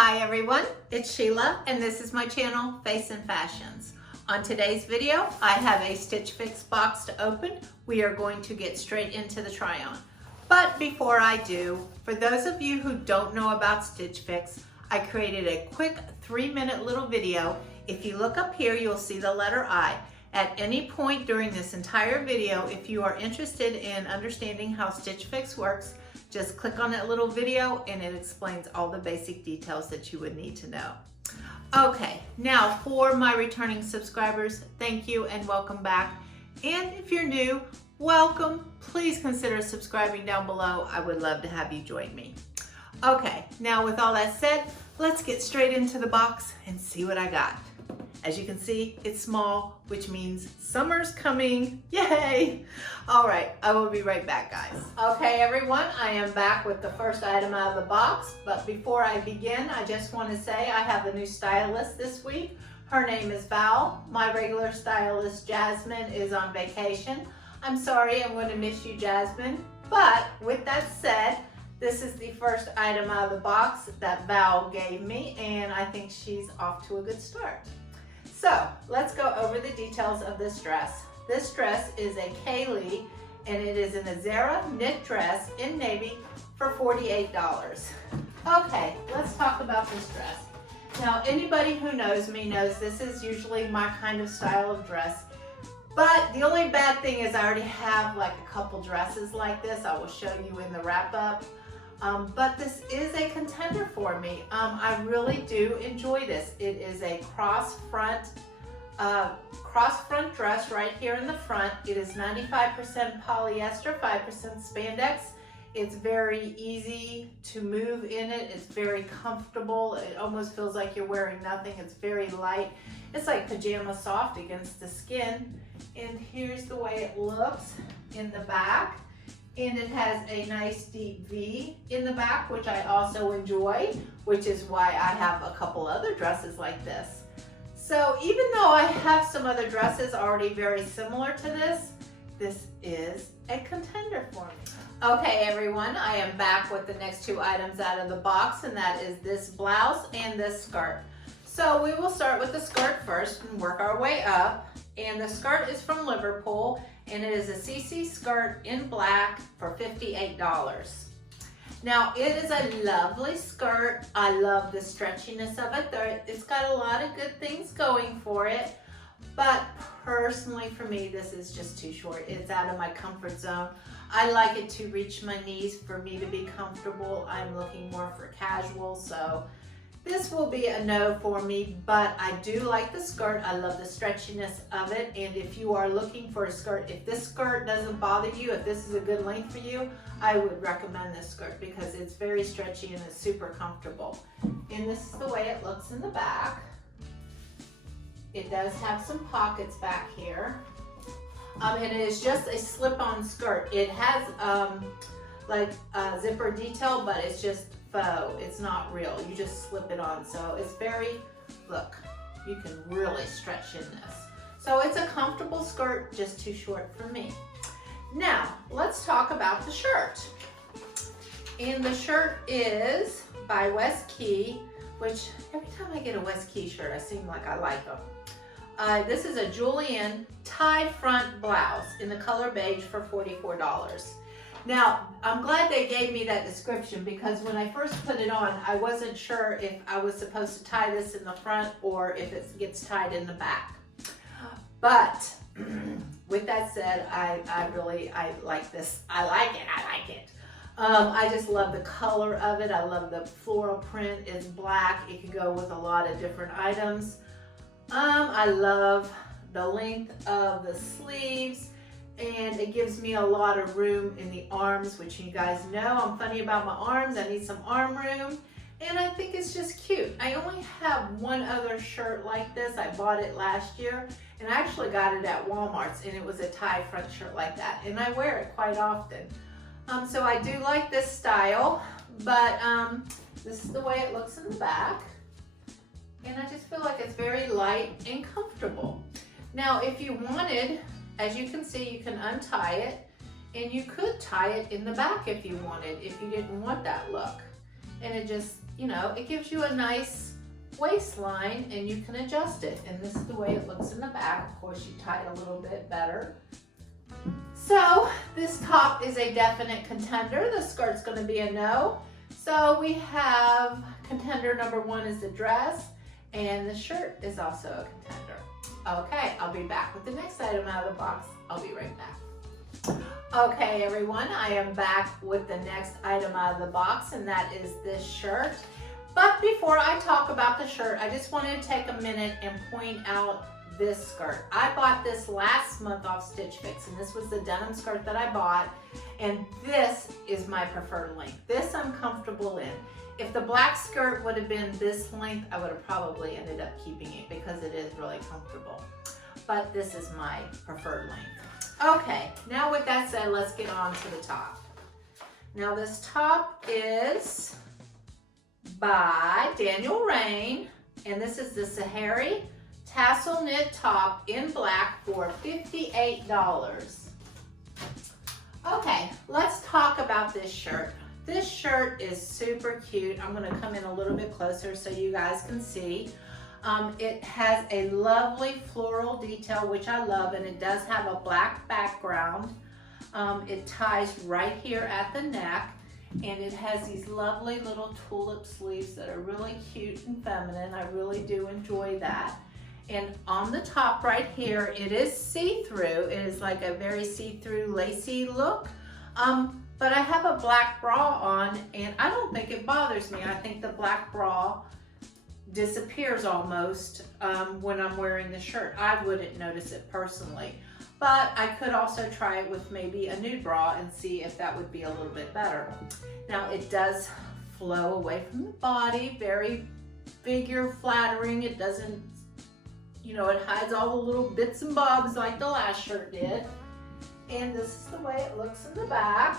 Hi everyone, it's Sheila and this is my channel, Face and Fashions. On today's video, I have a Stitch Fix box to open. We are going to get straight into the try on. But before I do, for those of you who don't know about Stitch Fix, I created a quick 3-minute little video. If you look up here, you'll see the letter I. At any point during this entire video, if you are interested in understanding how Stitch Fix works, just click on that little video and it explains all the basic details that you would need to know. Okay, now for my returning subscribers, thank you and welcome back. And if you're new, welcome. Please consider subscribing down below. I would love to have you join me. Okay, now with all that said, let's get straight into the box and see what I got. As you can see, it's small, which means summer's coming. Yay! All right, I will be right back, guys. Okay, everyone, I am back with the first item out of the box. But before I begin, I just want to say I have a new stylist this week. Her name is Val. My regular stylist, Jasmine, is on vacation. I'm sorry, I'm going to miss you, Jasmine. But with that said, this is the first item out of the box that Val gave me, and I think she's off to a good start. So let's go over the details of this dress. This dress is a Kaylee and it is a Nazara knit dress in navy for $48. Okay, let's talk about this dress. Now anybody who knows me knows this is usually my kind of style of dress, but the only bad thing is I already have like a couple dresses like this. I will show you in the wrap up. But this is a contender for me. I really do enjoy this. It is a cross front dress right here in the front. It is 95% polyester, 5% spandex. It's very easy to move in it. It's very comfortable. It almost feels like you're wearing nothing. It's very light. It's like pajama soft against the skin. And here's the way it looks in the back. And it has a nice deep V in the back, which I also enjoy, which is why I have a couple other dresses like this. So even though I have some other dresses already very similar to this, this is a contender for me. Okay, everyone, I am back with the next two items out of the box, and that is this blouse and this skirt. So we will start with the skirt first and work our way up. And the skirt is from Liverpool, and it is a CC skirt in black for $58. Now it is a lovely skirt. I love the stretchiness of it. It's got a lot of good things going for it, but personally for me, this is just too short. It's out of my comfort zone. I like it to reach my knees for me to be comfortable. I'm looking more for casual, so this will be a no for me, but I do like the skirt. I love the stretchiness of it. And if you are looking for a skirt, if this skirt doesn't bother you, if this is a good length for you, I would recommend this skirt because it's very stretchy and it's super comfortable. And this is the way it looks in the back. It does have some pockets back here. And it is just a slip-on skirt. It has like a zipper detail, but it's just faux. It's not real. You just slip it on. So it's very, look, you can really stretch in this. So it's a comfortable skirt, just too short for me. Now, let's talk about the shirt. And the shirt is by West Key, which every time I get a West Key shirt, I seem like I like them. This is a Julienne tie front blouse in the color beige for $44. Now, I'm glad they gave me that description because when I first put it on, I wasn't sure if I was supposed to tie this in the front or if it gets tied in the back. But with that said, I like this. I like it. I just love the color of it. I love the floral print. It's black. It can go with a lot of different items. I love the length of the sleeves. And it gives me a lot of room in the arms, which you guys know I'm funny about my arms. I need some arm room, and I think it's just cute. I only have one other shirt like this. I bought it last year, and I actually got it at Walmart's, and it was a tie front shirt like that, and I wear it quite often. So I do like this style, but this is the way it looks in the back, and I just feel like it's very light and comfortable. Now, if you wanted, as you can see, you can untie it and you could tie it in the back if you wanted, if you didn't want that look. And it just you know, it gives you a nice waistline and you can adjust it. And this is the way it looks in the back. Of course, you tie it a little bit better. So this top is a definite contender. The skirt's gonna be a no. So we have contender number 1 is the dress, and the shirt is also a contender. Okay, I'll be back with the next item out of the box. I'll be right back. Okay, everyone, I am back with the next item out of the box, and that is this shirt. But before I talk about the shirt, I just wanted to take a minute and point out this skirt. I bought this last month off Stitch Fix, and this was the denim skirt that I bought, and this is my preferred length. This I'm comfortable in. If the black skirt would have been this length, I would have probably ended up keeping it because it is really comfortable. But this is my preferred length. Okay, now with that said, let's get on to the top. Now this top is by Raine, and this is the Sahari tassel knit top in black for $58. Okay, let's talk about this shirt. This shirt is super cute. I'm gonna come in a little bit closer so you guys can see. It has a lovely floral detail, which I love, and it does have a black background. It ties right here at the neck, and it has these lovely little tulip sleeves that are really cute and feminine. I really do enjoy that. And on the top right here, it is see-through. It is like a very see-through lacy look. But I have a black bra on, and I don't think it bothers me. I think the black bra disappears almost when I'm wearing the shirt. I wouldn't notice it personally. But I could also try it with maybe a nude bra and see if that would be a little bit better. Now it does flow away from the body, very figure flattering. It doesn't, you know, it hides all the little bits and bobs like the last shirt did. And this is the way it looks in the back.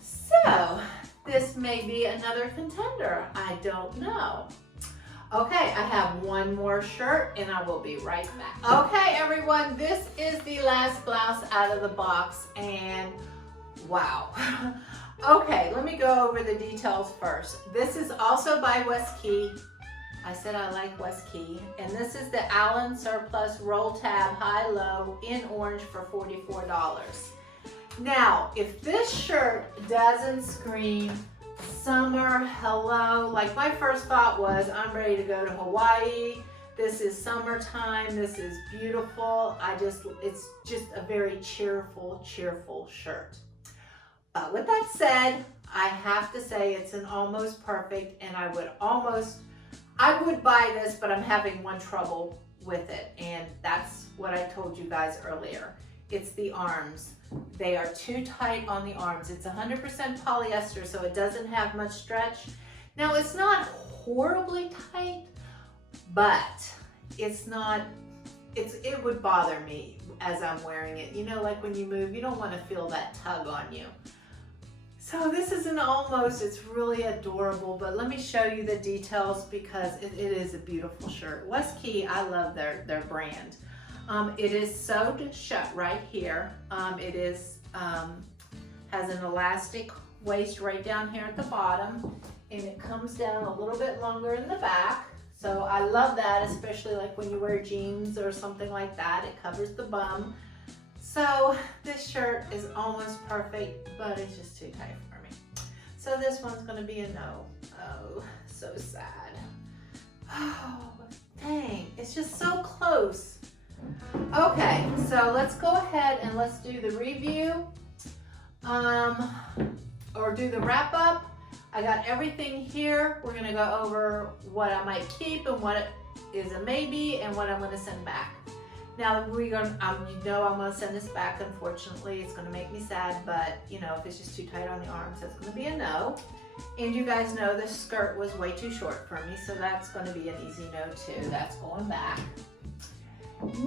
So this may be another contender. I don't know. Okay, I have one more shirt and I will be right back. Okay, everyone, this is the last blouse out of the box, and wow. Okay, let me go over the details first. This is also by West Key. I said I like West Key. And this is the Allen Surplus Roll Tab High-Low in orange for $44. Now, if this shirt doesn't scream summer, hello, like my first thought was I'm ready to go to Hawaii. This is summertime. This is beautiful. It's just a very cheerful shirt. But with that said, I have to say it's an almost perfect, and I would buy this, but I'm having one trouble with it, and that's what I told you guys earlier. It's the arms. They are too tight on the arms. It's 100% polyester, so it doesn't have much stretch. Now, it's not horribly tight, but it would bother me as I'm wearing it. You know, like when you move, you don't want to feel that tug on you. So this is it's really adorable, but let me show you the details because it is a beautiful shirt. West Key, I love their brand. It is sewed shut right here. It has an elastic waist right down here at the bottom, and it comes down a little bit longer in the back. So I love that, especially like when you wear jeans or something like that. It covers the bum. So this shirt is almost perfect, but it's just too tight for me. So this one's gonna be a no. Oh, so sad. Oh, dang, it's just so close. Okay, so let's go ahead and let's do the review, or do the wrap up. I got everything here. We're gonna go over what I might keep and what is a maybe and what I'm gonna send back. Now you know I'm gonna send this back. Unfortunately, it's gonna make me sad, but you know, if it's just too tight on the arms, that's gonna be a no. And you guys know this skirt was way too short for me, so that's gonna be an easy no too. That's going back.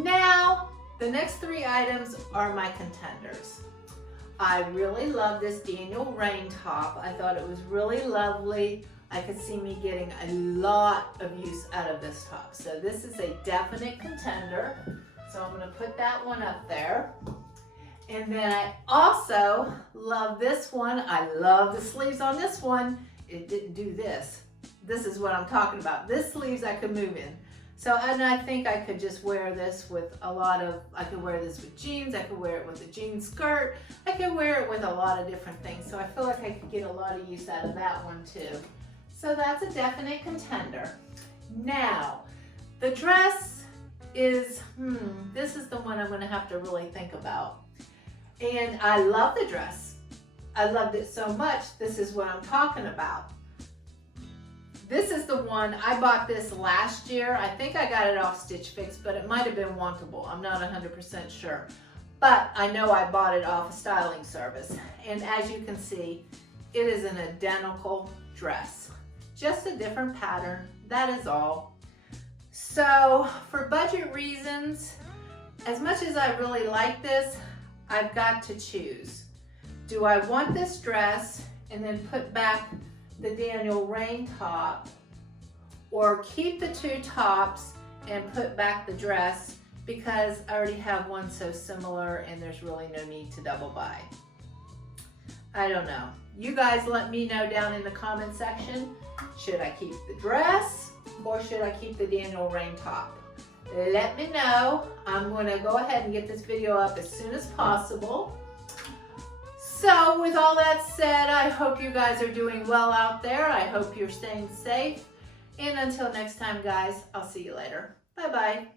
Now, the next 3 items are my contenders. I really love this Raine top. I thought it was really lovely. I could see me getting a lot of use out of this top. So this is a definite contender. So I'm gonna put that one up there. And then I also love this one. I love the sleeves on this one. it didn't do this. This is what I'm talking about. This sleeves I could move in. So, and I think I could just wear this with I could wear this with jeans, I could wear it with a jean skirt, I could wear it with a lot of different things. So I feel like I could get a lot of use out of that one too. So that's a definite contender. Now, the dress is, this is the one I'm gonna have to really think about. And I love the dress. I loved it so much, this is what I'm talking about. This is the one, I bought this last year. I think I got it off Stitch Fix, but it might have been wantable. I'm not 100% sure. But I know I bought it off a styling service. And as you can see, it is an identical dress. Just a different pattern, that is all. So for budget reasons, as much as I really like this, I've got to choose. Do I want this dress and then put back the Daniel Raine top, or keep the two tops and put back the dress because I already have one so similar and there's really no need to double buy? I don't know. You guys let me know down in the comment section. Should I keep the dress or should I keep the Daniel Raine top? Let me know. I'm going to go ahead and get this video up as soon as possible. So with all that said, I hope you guys are doing well out there. I hope you're staying safe. And until next time, guys, I'll see you later. Bye-bye.